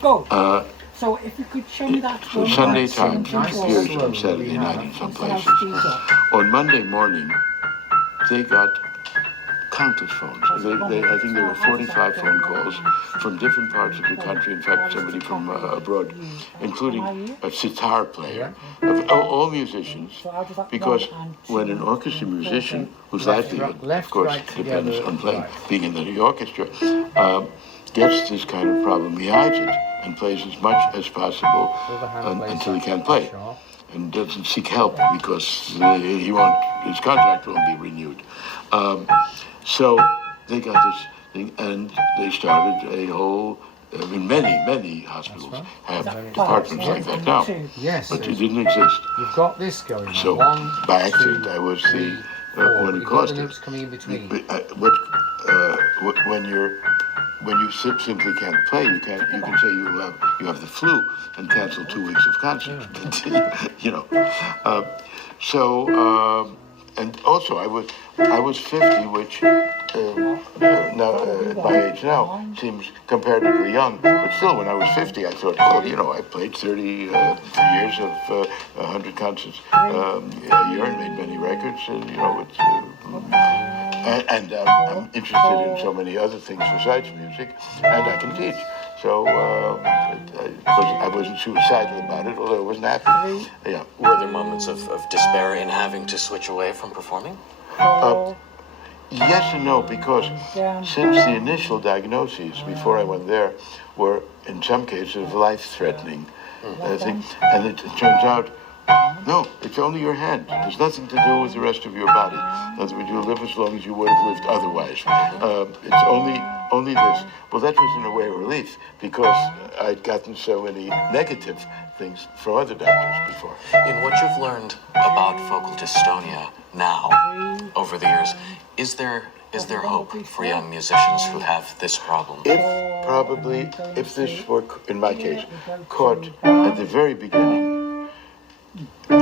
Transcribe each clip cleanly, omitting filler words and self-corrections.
Go. Uh, So if you could show me that one. Sunday night, Times nice appears on Saturday night in some places. On Monday morning, they got countless phones. I think there were 45 phone calls from different parts of the country. In fact, somebody from abroad, including a sitar player, of all musicians, because when an orchestra musician, whose livelihood, of course, depends on being in the orchestra, gets this kind of problem, he hides it and plays as much as possible until he can't play, and doesn't seek help because his contract won't be renewed. So they got this thing, and they started a whole. I mean, many hospitals have departments like that now. Yes, but it didn't exist. You've got this going on. So by accident, I was the one who caused it. Coming in between. When you simply can't play, you can say you have the flu and cancel 2 weeks of concerts. You know, and also I was 50, which now at my age now seems comparatively young, but still when I was 50 I thought, well, you know, I played 30 years of 100 concerts a year and made many records, and you know it's and I'm interested in so many other things besides music, and I can teach. So I wasn't suicidal about it, although I wasn't happy. Yeah. Were there moments of despair in having to switch away from performing? Yes and no, because since the initial diagnoses before I went there were in some cases life-threatening, and it turns out, no, it's only your hand. There's nothing to do with the rest of your body. In other words, you'll live as long as you would have lived otherwise. It's only this. Well, that was in a way a relief, because I'd gotten so many negative things from other doctors before. In what you've learned about focal dystonia now, over the years, is there hope for young musicians who have this problem? If this were, in my case, caught at the very beginning, I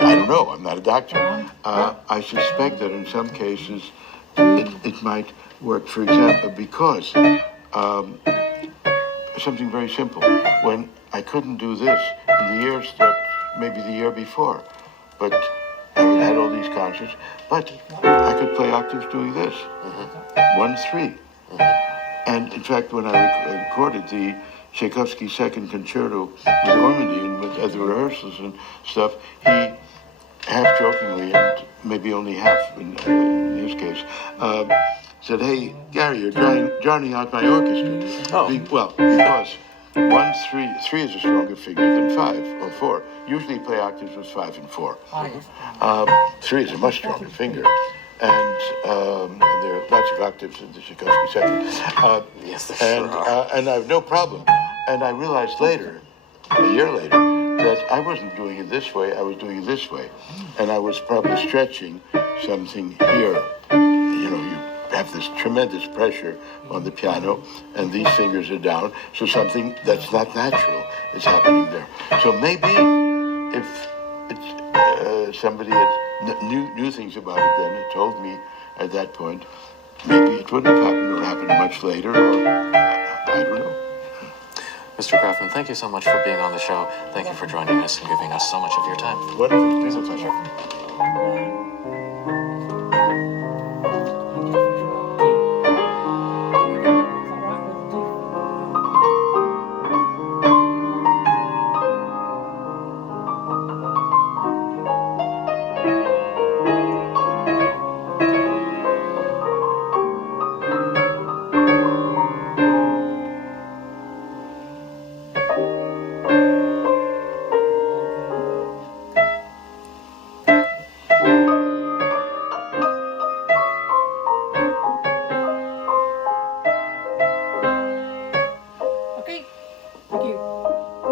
don't know, I'm not a doctor. I suspect that in some cases it might work, for example, because something very simple. When I couldn't do this in the years that, maybe the year before, but I had all these concerts, but I could play octaves doing this, 1-3. And in fact, when I recorded the Tchaikovsky Second Concerto with Ormandy and with other rehearsals and stuff, he half jokingly, and maybe only half in his case, said, "Hey, Gary, you're drowning out my orchestra." Because 1-3 is a stronger figure than 5 or 4. Usually you play octaves with 5 and 4. 3 is a much stronger finger. And there are lots of octaves in the Tchaikovsky Second. Yes, there sure are. And I have no problem. And I realized later, a year later, that I wasn't doing it this way, I was doing it this way. And I was probably stretching something here. You know, you have this tremendous pressure on the piano, and these fingers are down, so something that's not natural is happening there. So maybe if it's somebody that knew things about it then, had told me at that point, maybe it wouldn't have happened, or happened much later, or I don't know. Mr. Grafman, thank you so much for being on the show. Thank you for joining us and giving us so much of your time. Wonderful. It's been a pleasure.